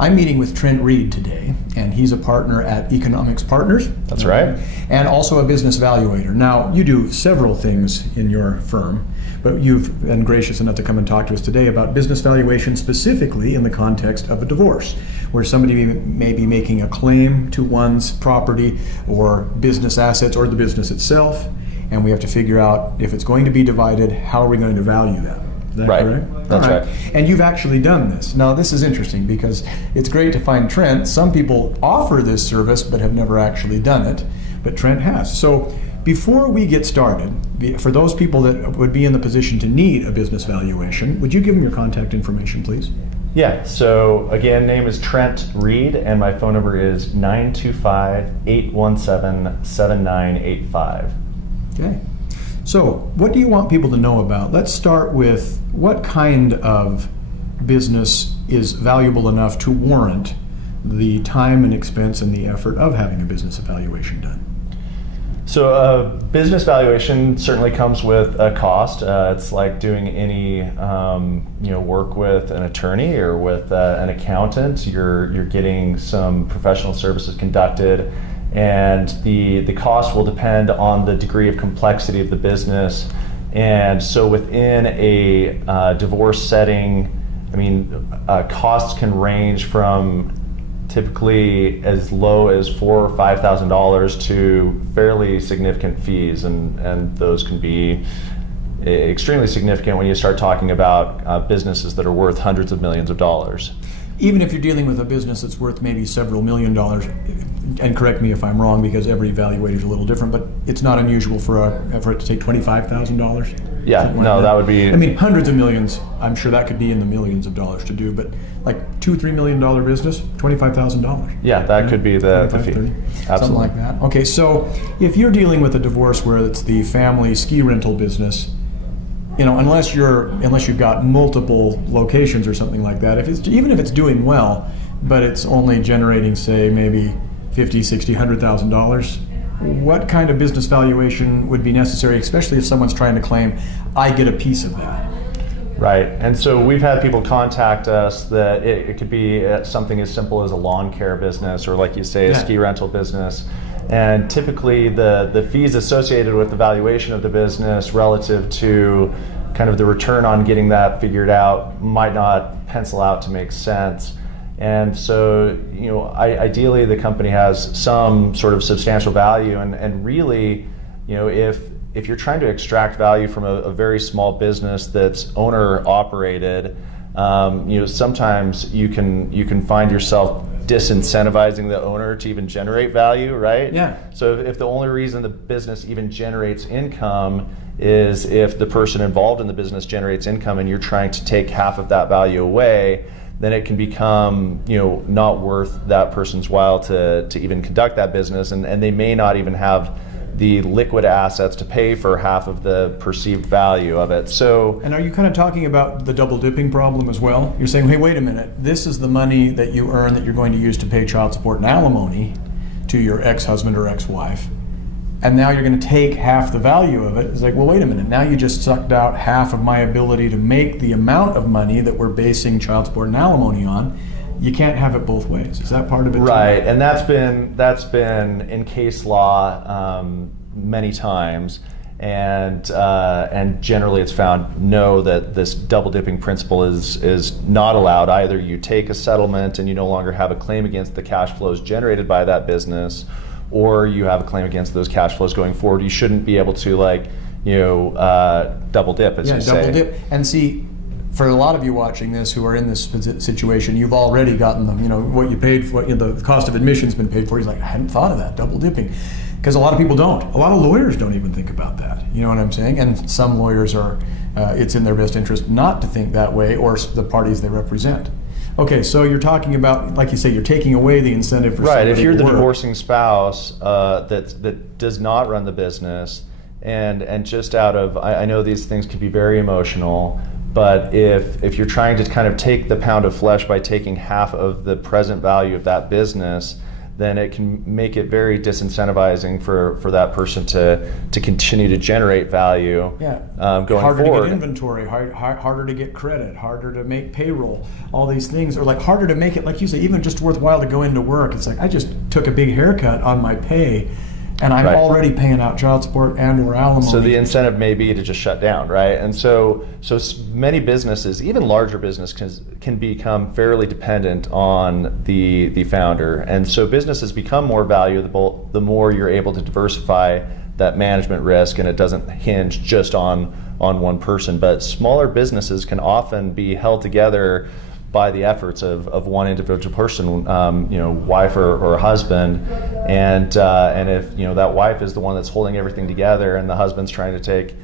I'm meeting with Trent Reed today, and he's a partner at Economics Partners. That's right. And also a business valuator. Now, you do several things in your firm, but you've been gracious enough to come and talk to us today about business valuation, specifically in the context of a divorce, where somebody may be making a claim to one's property or business assets or the business itself, and we have to figure out if it's going to be divided, how are we going to value that? Is that right. correct? That's right. And you've actually done this. Now, this is interesting because it's great to find Trent. Some people offer this service but have never actually done it, but Trent has. So before we get started, for those people that would be in the position to need a business valuation, would you give them your contact information, please? Yeah, so again, name is Trent Reed, and my phone number is 925-817-7985. Okay. So what do you want people to know about? Let's start with what kind of business is valuable enough to warrant the time and expense and the effort of having a business evaluation done? So a business valuation certainly comes with a cost. It's like doing any work with an attorney or with an accountant. You're getting some professional services conducted, and the cost will depend on the degree of complexity of the business. And so within a divorce setting, costs can range from typically as low as $4,000 or $5,000 to fairly significant fees, and those can be extremely significant when you start talking about businesses that are worth hundreds of millions of dollars. Even if you're dealing with a business that's worth maybe several $1 million, and correct me if I'm wrong because every evaluator is a little different, but it's not unusual for it to take $25,000? Yeah, no, that would be... hundreds of millions, I'm sure that could be in the millions of dollars to do, but like $2-3 million business, $25,000. Yeah, that could be the fee. 30, Absolutely. something like that. Okay, so if you're dealing with a divorce where it's the family ski rental business, unless you've got multiple locations or something like that, even if it's doing well, but it's only generating, say, maybe $50,000, $60,000, $100,000, what kind of business valuation would be necessary, especially if someone's trying to claim, I get a piece of that? Right, and so we've had people contact us that it could be something as simple as a lawn care business, or like you say, a ski rental business. And typically the fees associated with the valuation of the business relative to kind of the return on getting that figured out might not pencil out to make sense. And so, ideally the company has some sort of substantial value, and really, if you're trying to extract value from a very small business that's owner operated, sometimes you can find yourself disincentivizing the owner to even generate value, right? Yeah. So if the only reason the business even generates income is if the person involved in the business generates income and you're trying to take half of that value away, then it can become not worth that person's while to even conduct that business, and they may not even have the liquid assets to pay for half of the perceived value of it. So, and are you kind of talking about the double dipping problem as well? You're saying, hey, wait a minute, this is the money that you earn that you're going to use to pay child support and alimony to your ex-husband or ex-wife, and now you're going to take half the value of it. It's like, well, wait a minute, now you just sucked out half of my ability to make the amount of money that we're basing child support and alimony on. You can't have it both ways. Is that part of it? Right, and that's been in case law many times, and generally it's found that this double dipping principle is not allowed. Either you take a settlement and you no longer have a claim against the cash flows generated by that business, or you have a claim against those cash flows going forward. You shouldn't be able to double dip, as you say. Yeah, double dip. And see, for a lot of you watching this who are in this situation, you've already gotten them, what you paid for, the cost of admission's been paid for. He's like, I hadn't thought of that, double dipping. Because a lot of people don't. A lot of lawyers don't even think about that. You know what I'm saying? And some lawyers it's in their best interest not to think that way, or the parties they represent. Okay, so you're talking about, like you say, you're taking away the incentive for right. somebody If you're to the work. divorcing spouse that does not run the business, and just out of, I know these things can be very emotional, but if you're trying to kind of take the pound of flesh by taking half of the present value of that business, then it can make it very disincentivizing for that person to continue to generate value going harder forward. To get inventory, harder to get credit, harder to make payroll, all these things, or like harder to make it, like you say, even just worthwhile to go into work. It's like, I just took a big haircut on my pay, and I'm already paying out child support and or alimony. So the incentive may be to just shut down, right? And so many businesses, even larger businesses, can become fairly dependent on the founder. And so businesses become more valuable the more you're able to diversify that management risk, and it doesn't hinge just on one person. But smaller businesses can often be held together by the efforts of one individual person, wife or husband, and if that wife is the one that's holding everything together, and the husband's trying to take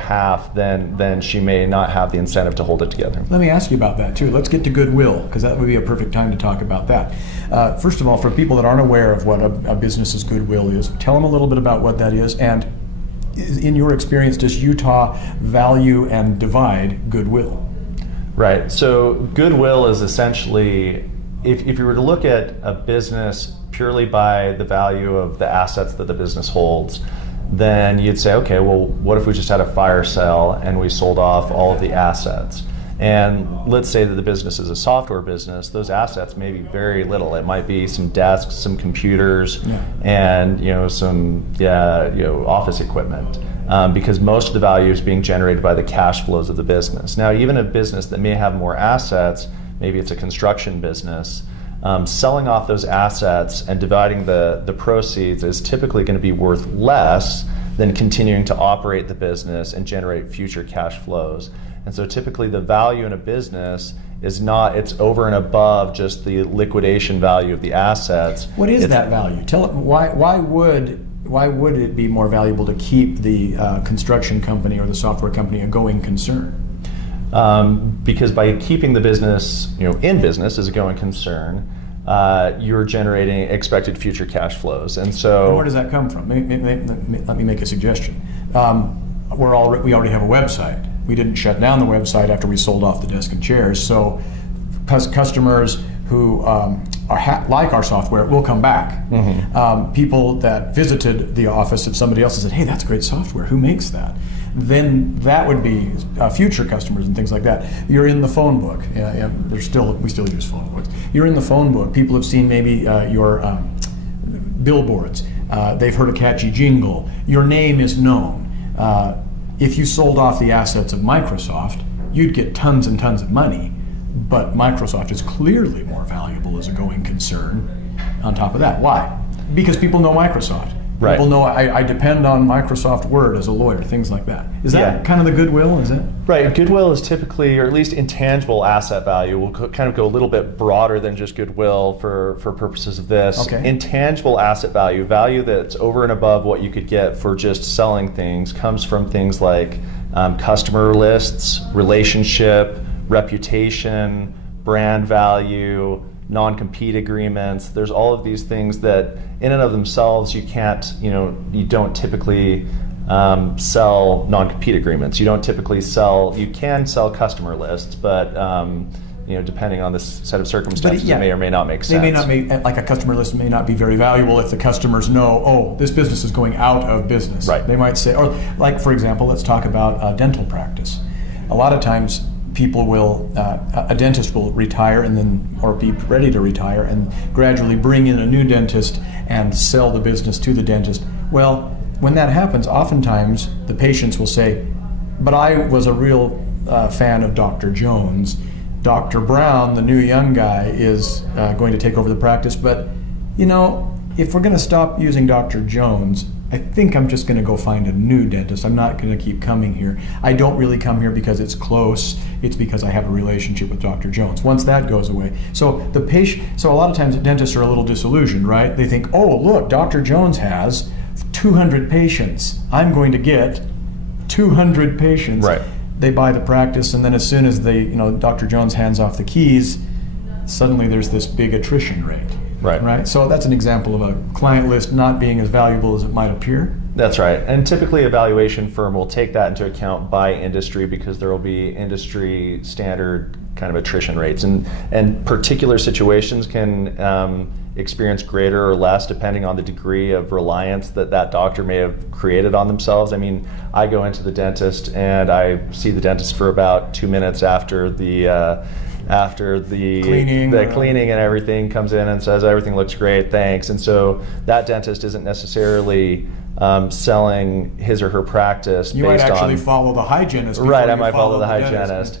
half, then she may not have the incentive to hold it together. Let me ask you about that too. Let's get to goodwill, because that would be a perfect time to talk about that. First of all, for people that aren't aware of what a business's goodwill is, tell them a little bit about what that is, and in your experience, does Utah value and divide goodwill? Right. So goodwill is essentially, if you were to look at a business purely by the value of the assets that the business holds, then you'd say, okay, well, what if we just had a fire sale and we sold off all of the assets? And let's say that the business is a software business. Those assets may be very little. It might be some desks, some computers, and some office equipment. Because most of the value is being generated by the cash flows of the business. Now, even a business that may have more assets, maybe it's a construction business, selling off those assets and dividing the proceeds is typically going to be worth less than continuing to operate the business and generate future cash flows. And so typically the value in a business is not, it's over and above just the liquidation value of the assets. What is that value? Tell it, why would it be more valuable to keep the construction company or the software company a going concern? Because by keeping the business, in business as a going concern, you're generating expected future cash flows, and so. And where does that come from? Let me make a suggestion. We already have a website. We didn't shut down the website after we sold off the desk and chairs, so customers who like our software will come back. Mm-hmm. People that visited the office of somebody else and said, hey, that's great software, who makes that? Then that would be future customers and things like that. You're in the phone book. We still use phone books. You're in the phone book. People have seen maybe your billboards. They've heard a catchy jingle. Your name is known. If you sold off the assets of Microsoft, you'd get tons and tons of money. But Microsoft is clearly more valuable as a going concern on top of that. Why? Because people know Microsoft. Right. People know I depend on Microsoft Word as a lawyer, things like that. Is that kind of the goodwill, is it? Right. Goodwill is typically, or at least intangible asset value, will kind of go a little bit broader than just goodwill for purposes of this. Okay. Intangible asset value that's over and above what you could get for just selling things, comes from things like customer lists, relationship, reputation, brand value, non-compete agreements. There's all of these things that in and of themselves you don't typically sell non-compete agreements. You can sell customer lists, but depending on this set of circumstances, it may or may not make sense. They may not make, like a customer list may not be very valuable if the customers know, oh, this business is going out of business. Right. They might say, or like for example, let's talk about dental practice. A lot of times people will, a dentist will retire or be ready to retire and gradually bring in a new dentist and sell the business to the dentist. Well, when that happens, oftentimes the patients will say, but I was a real fan of Dr. Jones. Dr. Brown, the new young guy, is going to take over the practice, but if we're going to stop using Dr. Jones, I think I'm just going to go find a new dentist. I'm not going to keep coming here. I don't really come here because it's close. It's because I have a relationship with Dr. Jones. Once that goes away. So a lot of times dentists are a little disillusioned, right? They think, oh, look, Dr. Jones has 200 patients. I'm going to get 200 patients. Right. They buy the practice, and then as soon as Dr. Jones hands off the keys, suddenly there's this big attrition rate. Right. So that's an example of a client list not being as valuable as it might appear. That's right. And typically a valuation firm will take that into account by industry because there will be industry standard kind of attrition rates. And particular situations can experience greater or less depending on the degree of reliance that that doctor may have created on themselves. I mean, I go into the dentist and I see the dentist for about 2 minutes after the cleaning and everything, comes in and says everything looks great, thanks. And so that dentist isn't necessarily selling his or her practice. You might actually follow the hygienist. Right, I might follow the hygienist.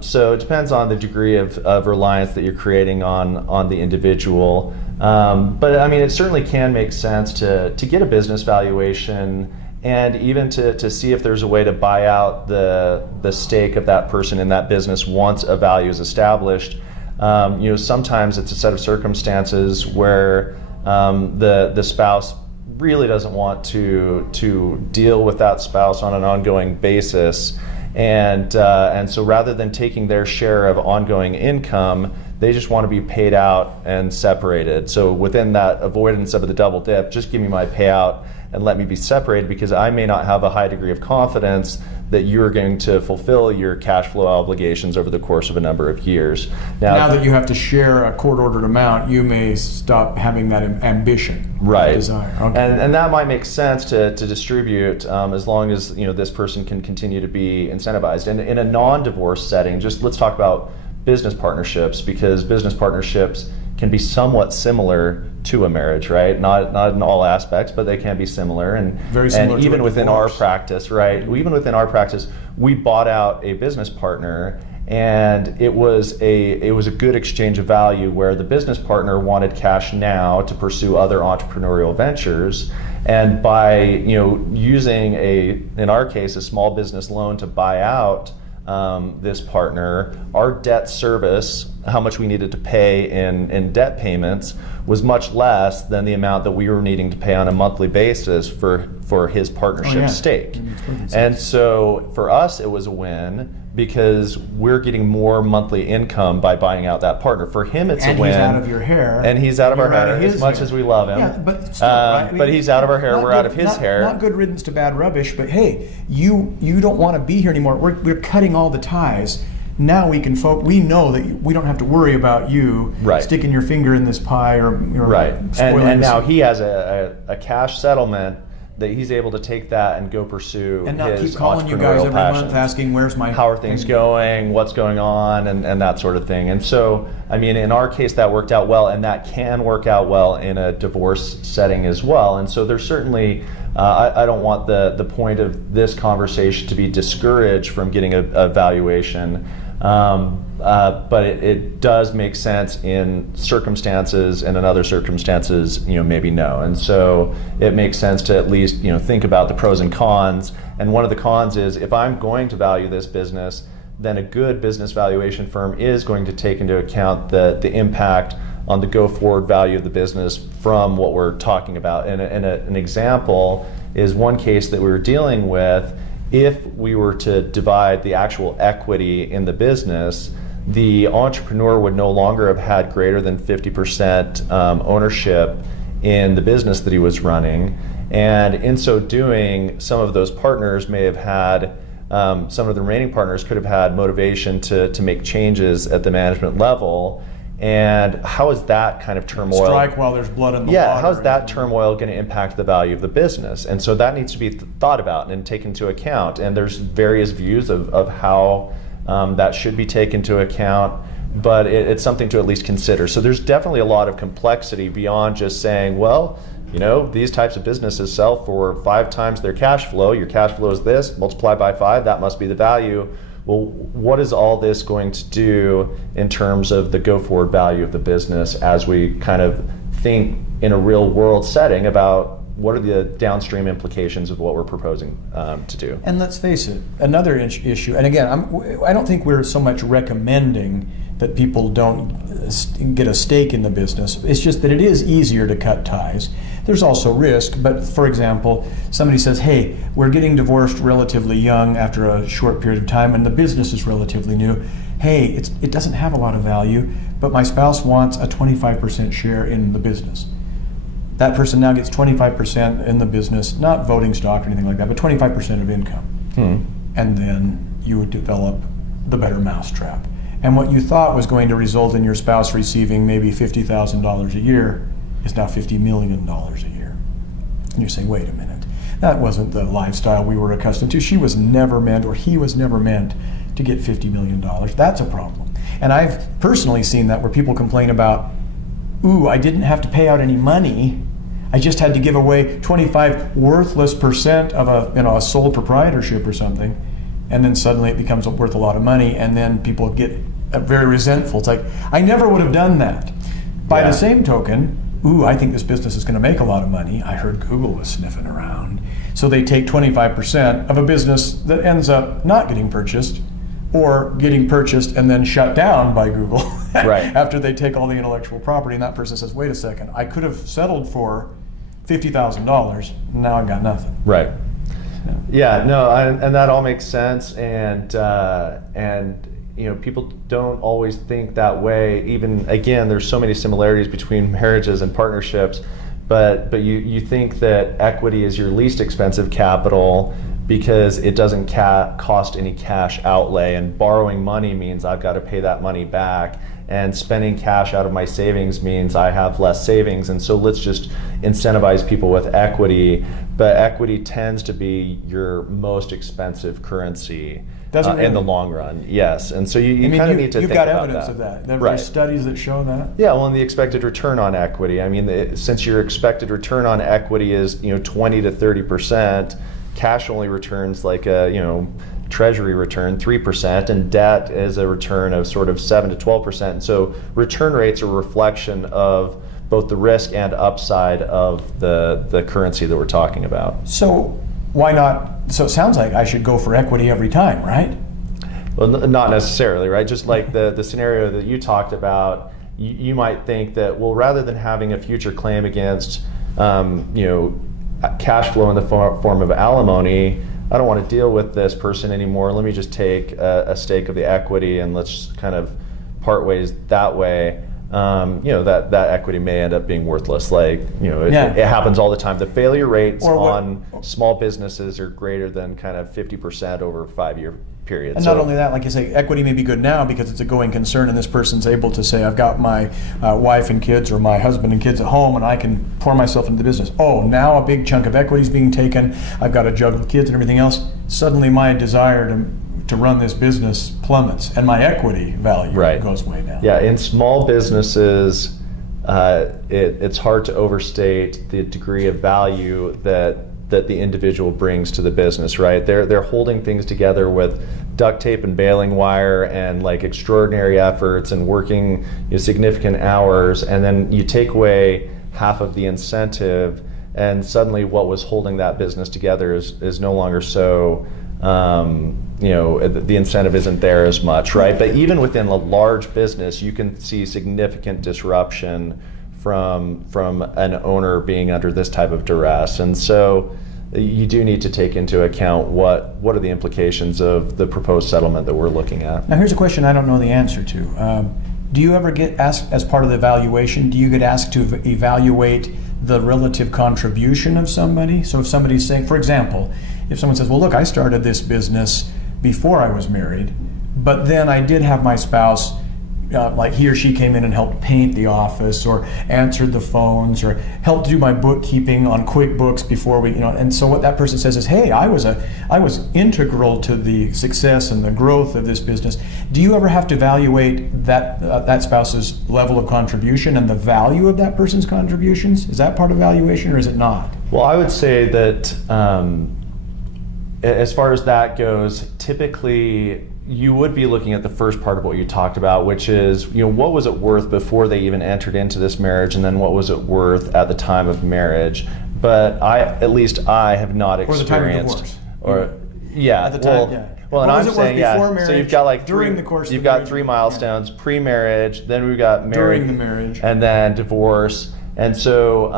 So it depends on the degree of reliance that you're creating on the individual. But I mean, it certainly can make sense to get a business valuation, and even to see if there's a way to buy out the stake of that person in that business once a value is established. Sometimes it's a set of circumstances where the spouse really doesn't want to deal with that spouse on an ongoing basis. And so rather than taking their share of ongoing income, they just want to be paid out and separated. So within that avoidance of the double dip, just give me my payout and let me be separated, because I may not have a high degree of confidence that you're going to fulfill your cash flow obligations over the course of a number of years. Now that you have to share a court-ordered amount, you may stop having that ambition, right? Desire. Okay. And that might make sense to distribute as long as this person can continue to be incentivized. And in a non-divorce setting, just let's talk about business partnerships, because business partnerships can be somewhat similar to a marriage, right? Not in all aspects, but they can be similar. And very similar. And even within our practice, right? Even within our practice, we bought out a business partner, and it was a good exchange of value, where the business partner wanted cash now to pursue other entrepreneurial ventures, and by using in our case, a small business loan to buy out this partner, our debt service, how much we needed to pay in debt payments, was much less than the amount that we were needing to pay on a monthly basis for his partnership stake. And so for us, it was a win, because we're getting more monthly income by buying out that partner. For him, it's a win. And he's out of your hair. And he's out of our hair, as much as we love him. Yeah, but still, right? But he's out of our hair, we're out of his hair. Not good riddance to bad rubbish, but hey, you don't want to be here anymore. We're cutting all the ties. Now we can we know that we don't have to worry about you sticking your finger in this pie or spoiling and now he has a cash settlement that he's able to take that and go pursue and not his keep calling you guys every month asking how are things going, what's going on, and that sort of thing. And so, I mean, in our case, that worked out well, and that can work out well in a divorce setting as well. And so there's certainly, I don't want the point of this conversation to be discouraged from getting a valuation. But it does make sense in circumstances, and in other circumstances, maybe no. And so it makes sense to at least, think about the pros and cons. And one of the cons is, if I'm going to value this business, then a good business valuation firm is going to take into account the impact on the go-forward value of the business from what we're talking about. And an example is one case that we were dealing with. If we were to divide the actual equity in the business, the entrepreneur would no longer have had greater than 50% ownership in the business that he was running. And in so doing, some of those partners may have had, some of the remaining partners could have had motivation to make changes at the management level. And how is that kind of turmoil? Strike while there's blood in the water. Yeah, how's that turmoil going to impact the value of the business? And so that needs to be thought about and taken into account. And there's various views of how that should be taken into account, but it's something to at least consider. So there's definitely a lot of complexity beyond just saying, well, these types of businesses sell for 5 times their cash flow. Your cash flow is this, multiply by 5, that must be the value. Well, what is all this going to do in terms of the go-forward value of the business as we kind of think in a real-world setting about what are the downstream implications of what we're proposing to do? And let's face it, another issue, and again, I don't think we're so much recommending that people don't get a stake in the business. It's just that it is easier to cut ties. There's also risk, but for example, somebody says, hey, we're getting divorced relatively young after a short period of time, and the business is relatively new. Hey, it doesn't have a lot of value, but my spouse wants a 25% share in the business. That person now gets 25% in the business, not voting stock or anything like that, but 25% of income. And then you would develop the better mousetrap. And what you thought was going to result in your spouse receiving maybe $50,000 a year is now $50 million a year. And you're saying, wait a minute, that wasn't the lifestyle we were accustomed to. She was never meant, or he was never meant to get $50 million. That's a problem. And I've personally seen that where people complain about, ooh, I didn't have to pay out any money. I just had to give away 25 worthless % of a sole proprietorship or something. And then suddenly it becomes worth a lot of money, and then people get very resentful. It's like, I never would have done that. By the same token, ooh, I think this business is going to make a lot of money. I heard Google was sniffing around. So they take 25% of a business that ends up not getting purchased, or getting purchased and then shut down by Google after they take all the intellectual property. And that person says, wait a second, I could have settled for $50,000. Now I've got nothing. Right. Yeah, no, and that all makes sense. And people don't always think that way. Even, again, there's so many similarities between marriages and partnerships, but you think that equity is your least expensive capital because it doesn't cost any cash outlay, and borrowing money means I've got to pay that money back, and spending cash out of my savings means I have less savings, and so let's just incentivize people with equity. But equity tends to be your most expensive currency in the long run. Yes, and so you kind of need to think about that. You've got evidence of that. There are studies that show that. Yeah, well, and the expected return on equity. I mean, since your expected return on equity is 20 to 30%, cash only returns like a treasury return 3%, and debt is a return of sort of 7 to 12%. So return rates are a reflection of both the risk and upside of the currency that we're talking about. So why not? So it sounds like I should go for equity every time, right? Well, not necessarily, right? Just like the scenario that you talked about, you might think that, well, rather than having a future claim against cash flow in the form of alimony, I don't want to deal with this person anymore. Let me just take a stake of the equity and let's kind of part ways that way. That equity may end up being worthless. It happens all the time. The failure rates on small businesses are greater than kind of 50% over a 5-year period. And not only that, like you say, equity may be good now because it's a going concern, and this person's able to say, I've got my wife and kids, or my husband and kids at home, and I can pour myself into the business. Oh, now a big chunk of equity is being taken. I've got to juggle kids and everything else. Suddenly my desire to run this business plummets, and my equity value goes way down. Yeah, in small businesses, it's hard to overstate the degree of value that the individual brings to the business, right? They're holding things together with duct tape and baling wire and like extraordinary efforts and working significant hours, and then you take away half of the incentive, and suddenly what was holding that business together is no longer so. The incentive isn't there as much, right? But even within a large business, you can see significant disruption from an owner being under this type of duress. And so you do need to take into account what are the implications of the proposed settlement that we're looking at. Now here's a question I don't know the answer to. Do you ever get asked, as part of the evaluation, do you get asked to evaluate the relative contribution of somebody? So if somebody's saying, for example, if someone says, well, look, I started this business before I was married, but then I did have my spouse, like he or she came in and helped paint the office, or answered the phones, or helped do my bookkeeping on QuickBooks before we, and so what that person says is, hey, I was integral to the success and the growth of this business. Do you ever have to evaluate that spouse's level of contribution and the value of that person's contributions? Is that part of valuation, or is it not? Well, I would say that as far as that goes, typically you would be looking at the first part of what you talked about, which is, what was it worth before they even entered into this marriage, and then what was it worth at the time of marriage. But at least I have not experienced. Or the time of divorce. At the time, Well, and I'm saying, marriage, so you've got like you've got 3 milestones: pre-marriage, then we've got marriage, during the marriage, and then divorce. And so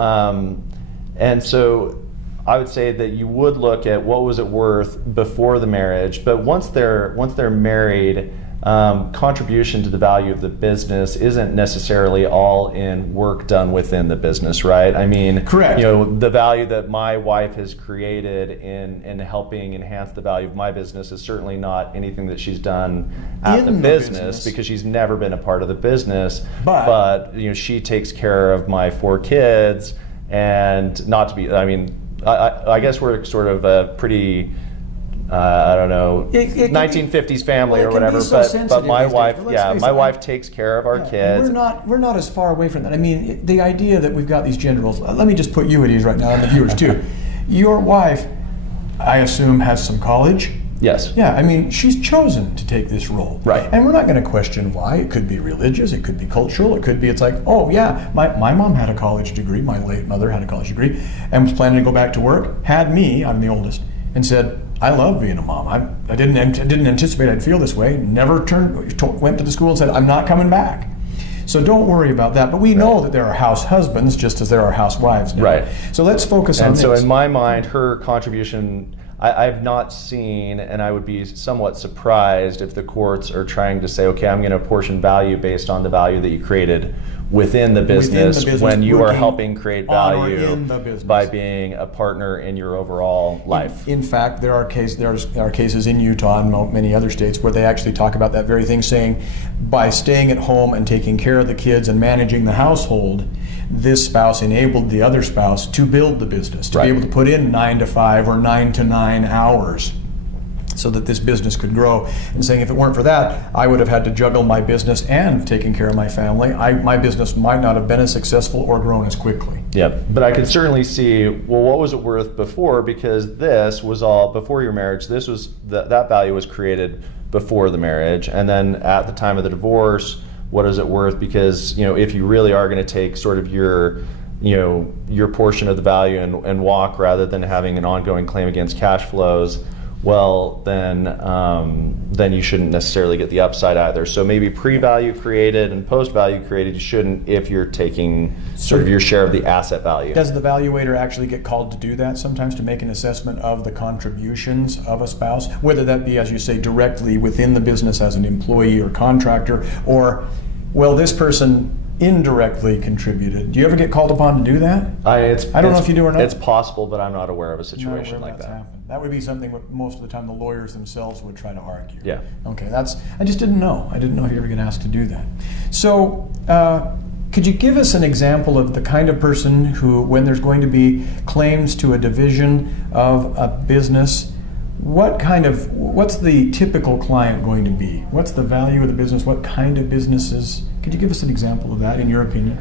I would say that you would look at what was it worth before the marriage, but once they're married, contribution to the value of the business isn't necessarily all in work done within the business, right? I mean, correct. The value that my wife has created in helping enhance the value of my business is certainly not anything that she's done at the business, because she's never been a part of the business. But she takes care of my 4 kids, and not to be, I guess we're sort of a pretty, I don't know, 1950s family or whatever, but my wife, my wife takes care of our kids. We're not as far away from that. I mean, the idea that we've got these gender roles, let me just put you at ease right now, and the viewers too. Your wife, I assume, has some college. Yes. Yeah, I mean, she's chosen to take this role. Right. And we're not going to question why. It could be religious, it could be cultural, it could be, it's like, oh yeah, my mom had a college degree, my late mother had a college degree, and was planning to go back to work, had me, I'm the oldest, and said, I love being a mom. I didn't anticipate I'd feel this way, went to the school and said, I'm not coming back. So don't worry about that. But we know that there are house husbands just as there are housewives now. Right. So let's focus on this. And so in my mind, her contribution, I've not seen, and I would be somewhat surprised if the courts are trying to say, okay, I'm going to apportion value based on the value that you created within the business when you are helping create value by being a partner in your overall life. In fact, there are cases in Utah and many other states where they actually talk about that very thing, saying by staying at home and taking care of the kids and managing the household, this spouse enabled the other spouse to build the business, to be able to put in 9 to 5 or 9 to 9 hours so that this business could grow. And saying if it weren't for that, I would have had to juggle my business and taking care of my family. My business might not have been as successful or grown as quickly. Yeah, but I could certainly see, well, what was it worth before? Because this was all before your marriage. This was that value was created before the marriage, and then at the time of the divorce, what is it worth? Because if you really are going to take sort of your portion of the value and walk rather than having an ongoing claim against cash flows, well, then you shouldn't necessarily get the upside either. So maybe pre-value created and post-value created, you shouldn't if you're taking sort of your share of the asset value. Does the valuator actually get called to do that sometimes, to make an assessment of the contributions of a spouse, whether that be, as you say, directly within the business as an employee or contractor, or, well, this person indirectly contributed? Do you ever get called upon to do that? I don't know if you do or not. It's possible, but I'm not aware of a situation like that. Happened. That would be something most of the time the lawyers themselves would try to argue. Yeah. Okay, I just didn't know. I didn't know if you ever get asked to do that. So, could you give us an example of the kind of person who, when there's going to be claims to a division of a business, what's the typical client going to be? What's the value of the business? What kind of businesses? Could you give us an example of that, in your opinion?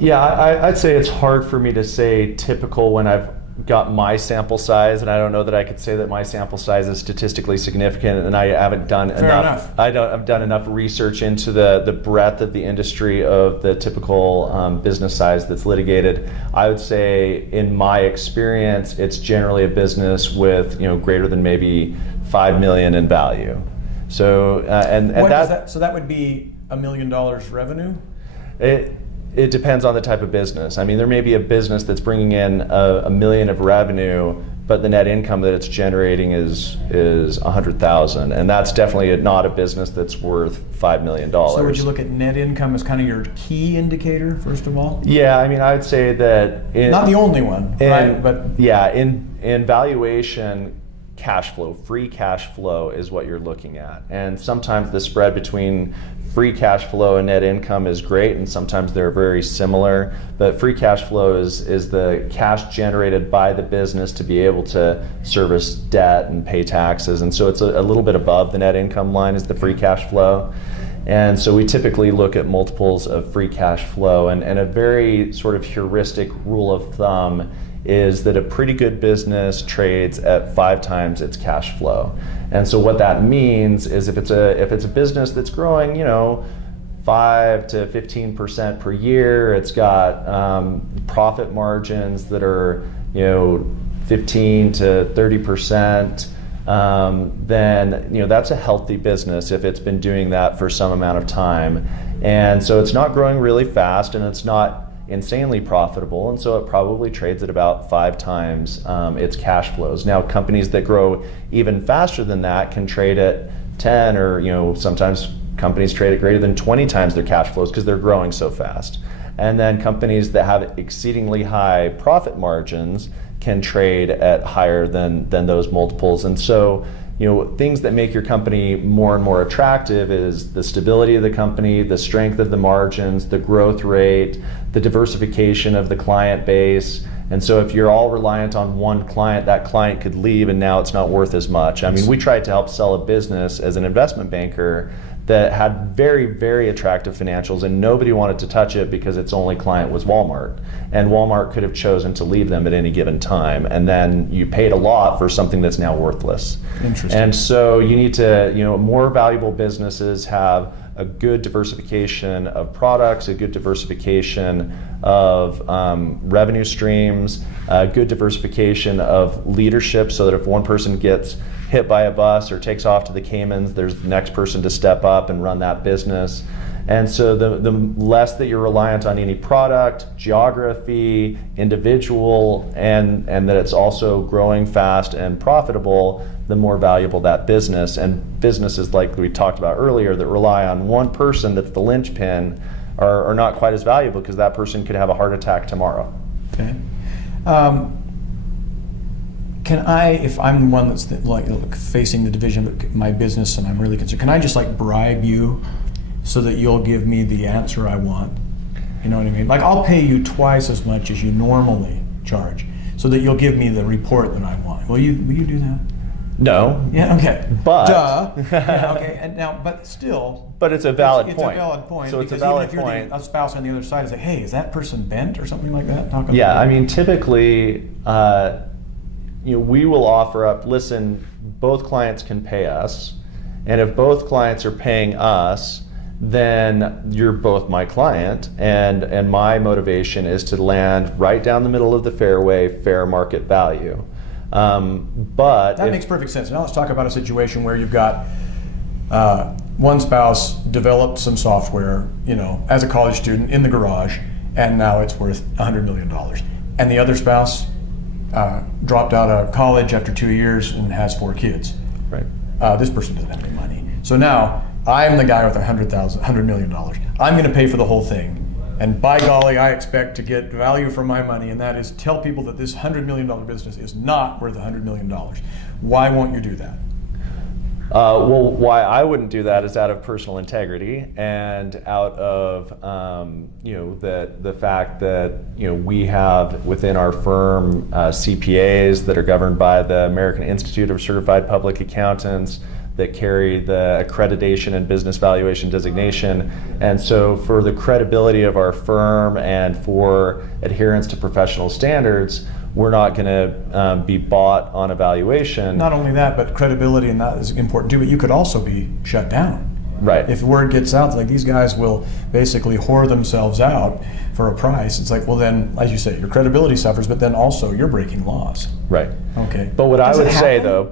Yeah, I'd say it's hard for me to say typical when I've got my sample size, and I don't know that I could say that my sample size is statistically significant, and I haven't done enough. I've done enough research into the breadth of the industry of the typical business size that's litigated. I would say, in my experience, it's generally a business with greater than maybe $5 million in value. So so that would be $1 million revenue? It depends on the type of business. I mean, there may be a business that's bringing in $1 million of revenue, but the net income that it's generating is $100,000, and that's definitely not a business that's worth $5 million. So would you look at net income as kind of your key indicator, first of all? Yeah, I mean, I would say that not the only one, right? But yeah, in valuation, cash flow, free cash flow is what you're looking at, and sometimes the spread between free cash flow and net income is great, and sometimes they're very similar, but free cash flow is the cash generated by the business to be able to service debt and pay taxes, and so it's a little bit above the net income line is the free cash flow. And so we typically look at multiples of free cash flow, and a very sort of heuristic rule of thumb is that a pretty good business trades at 5 times its cash flow. And so what that means is if it's a business that's growing, 5 to 15% per year, it's got profit margins that are 15 to 30%, then that's a healthy business if it's been doing that for some amount of time. And so it's not growing really fast, and it's not insanely profitable, and so it probably trades at about 5 times its cash flows. Now, companies that grow even faster than that can trade at 10, or sometimes companies trade at greater than 20 times their cash flows because they're growing so fast. And then companies that have exceedingly high profit margins can trade at higher than those multiples. And so, things that make your company more and more attractive is the stability of the company, the strength of the margins, the growth rate, the diversification of the client base. And so if you're all reliant on one client, that client could leave and now it's not worth as much. I mean, we tried to help sell a business as an investment banker that had very, very attractive financials, and nobody wanted to touch it because its only client was Walmart. And Walmart could have chosen to leave them at any given time, and then you paid a lot for something that's now worthless. Interesting. And so you need to, more valuable businesses have a good diversification of products, a good diversification of revenue streams, a good diversification of leadership, so that if one person gets hit by a bus or takes off to the Caymans, there's the next person to step up and run that business. And so the less that you're reliant on any product, geography, individual, and that it's also growing fast and profitable, the more valuable that business. And businesses like we talked about earlier that rely on one person that's the linchpin are not quite as valuable, because that person could have a heart attack tomorrow. Okay. Can I, if I'm the one that's facing the division of my business and I'm really concerned, can I just bribe you so that you'll give me the answer I want? You know what I mean? I'll pay you twice as much as you normally charge so that you'll give me the report that I want. Will you do that? No. Yeah, okay. But. Duh. Yeah, okay. And now, but still. But it's a valid point. It's a valid point. So it's a valid even if point. You're a spouse on the other side is hey, is that person bent or something like that? Yeah, I mean, typically, we will offer up, listen, both clients can pay us, and if both clients are paying us, then you're both my client, and my motivation is to land right down the middle of the fairway, fair market value. But that makes perfect sense. Now let's talk about a situation where you've got one spouse developed some software, as a college student in the garage, and now it's worth $100 million, and the other spouse dropped out of college after 2 years and has 4 kids. Right. This person doesn't have any money. So now I'm the guy with $100 million. I'm going to pay for the whole thing. And by golly, I expect to get value for my money, and that is tell people that this $100 million business is not worth $100 million. Why won't you do that? Well, why I wouldn't do that is out of personal integrity and out of the fact that we have within our firm CPAs that are governed by the American Institute of Certified Public Accountants that carry the accreditation and business valuation designation. And so for the credibility of our firm and for adherence to professional standards, we're not going to be bought on evaluation. Not only that, but credibility, and that is important too, but you could also be shut down. Right. If word gets out, these guys will basically whore themselves out for a price. It's well then, as you say, your credibility suffers, but then also you're breaking laws. Right. Okay. But what I would say though,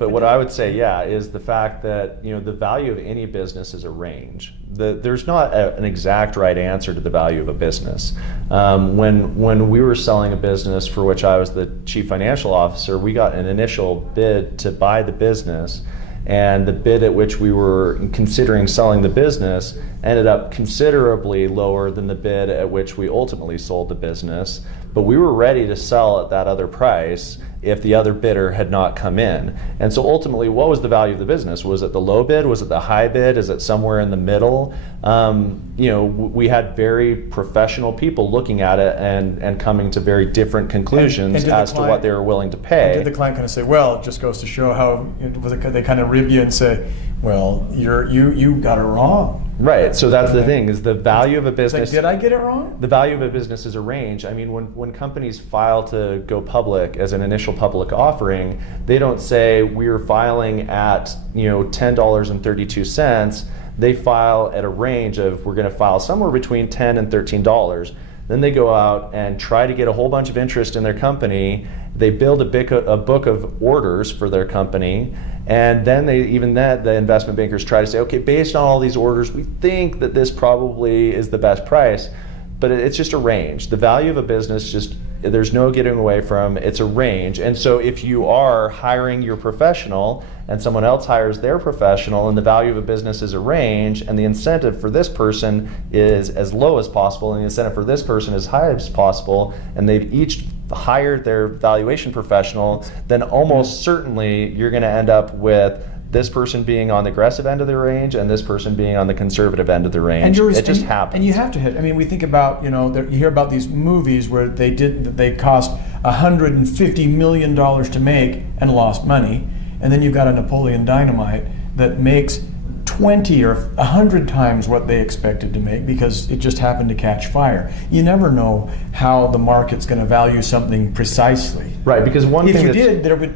is the fact that the value of any business is a range. There's not an exact right answer to the value of a business. When we were selling a business for which I was the chief financial officer, we got an initial bid to buy the business. And the bid at which we were considering selling the business ended up considerably lower than the bid at which we ultimately sold the business. But we were ready to sell at that other price if the other bidder had not come in. And so ultimately, what was the value of the business? Was it the low bid? Was it the high bid? Is it somewhere in the middle? We had very professional people looking at it and coming to very different conclusions as to what they were willing to pay. Did the client kind of say, well, it just goes to show how, they kind of rib you and say, well, you got it wrong. Right, so that's the thing, is the value of a business. Did I get it wrong? The value of a business is a range. I mean, when companies file to go public as an initial public offering, they don't say we're filing at $10.32. They file at a range of we're going to file somewhere between $10 and $13. Then they go out and try to get a whole bunch of interest in their company. They build a book of orders for their company, and then the investment bankers try to say, okay, based on all these orders, we think that this probably is the best price. But it's just a range. The value of a business just There's no getting away from, it's a range. And so if you are hiring your professional and someone else hires their professional, and the value of a business is a range, and the incentive for this person is as low as possible and the incentive for this person is high as possible, and they've each hired their valuation professional, then almost certainly you're going to end up with this person being on the aggressive end of the range and this person being on the conservative end of the range. It just happens. And you have to hit. I mean, we think about, you hear about these movies where they cost $150 million to make and lost money, and then you've got a Napoleon Dynamite that makes 20 or 100 times what they expected to make because it just happened to catch fire. You never know how the market's going to value something precisely. Right, because one thing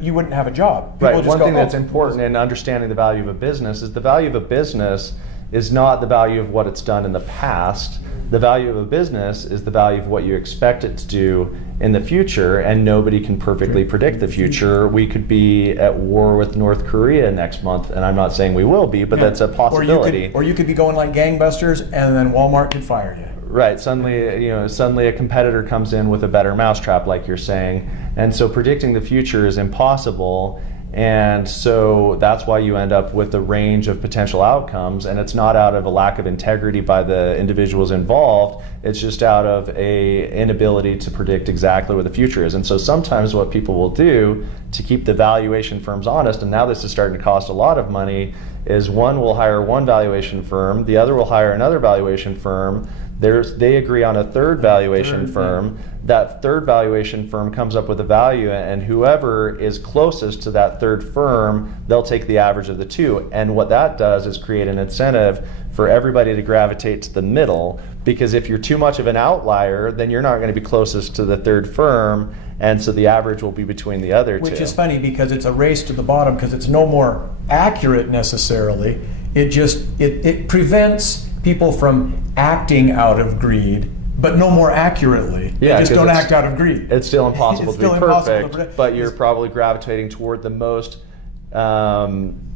you wouldn't have a job. People right, one thing that's important in understanding the value of a business is the value of a business is not the value of what it's done in the past. The value of a business is the value of what you expect it to do in the future, and nobody can perfectly predict the future. We could be at war with North Korea next month, and I'm not saying we will be, but that's a possibility. Or you could be going like gangbusters, and then Walmart could fire you. Right. Suddenly a competitor comes in with a better mousetrap, like you're saying, and so predicting the future is impossible. And so that's why you end up with a range of potential outcomes, and it's not out of a lack of integrity by the individuals involved, it's just out of a inability to predict exactly what the future is. And so sometimes what people will do to keep the valuation firms honest, and now this is starting to cost a lot of money, is one will hire one valuation firm, the other will hire another valuation firm, they agree on a third valuation firm. That third valuation firm comes up with a value, and whoever is closest to that third firm, they'll take the average of the two. And what that does is create an incentive for everybody to gravitate to the middle, because if you're too much of an outlier, then you're not going to be closest to the third firm, and so the average will be between the other two. Which is funny because it's a race to the bottom because it's no more accurate necessarily. It prevents people from acting out of greed, but no more accularly. Yeah, they just don't act out of greed. It's still impossible It's to be still impossible perfect, but you're probably gravitating toward the most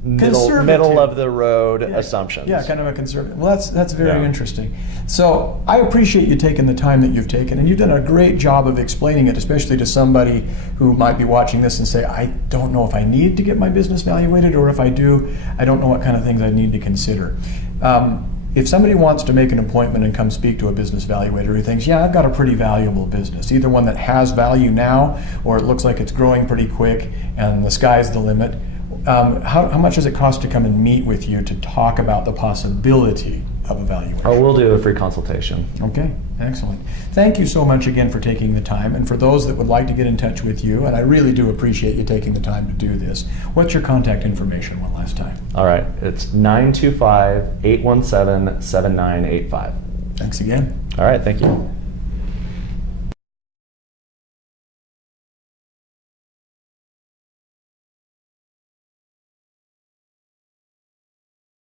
middle of the road assumptions. Yeah, kind of a conservative. Well, that's very interesting. So I appreciate you taking the time that you've taken, and you've done a great job of explaining it, especially to somebody who might be watching this and say, I don't know if I need to get my business valuated, or if I do, I don't know what kind of things I need to consider. If somebody wants to make an appointment and come speak to a business valuator who thinks, yeah, I've got a pretty valuable business, either one that has value now or it looks like it's growing pretty quick and the sky's the limit, how much does it cost to come and meet with you to talk about the possibility of a valuation? Oh, we'll do a free consultation. Okay, excellent. Thank you so much again for taking the time, and for those that would like to get in touch with you, and I really do appreciate you taking the time to do this, what's your contact information one last time? All right, it's 925-817-7985. Thanks again. All right, thank you.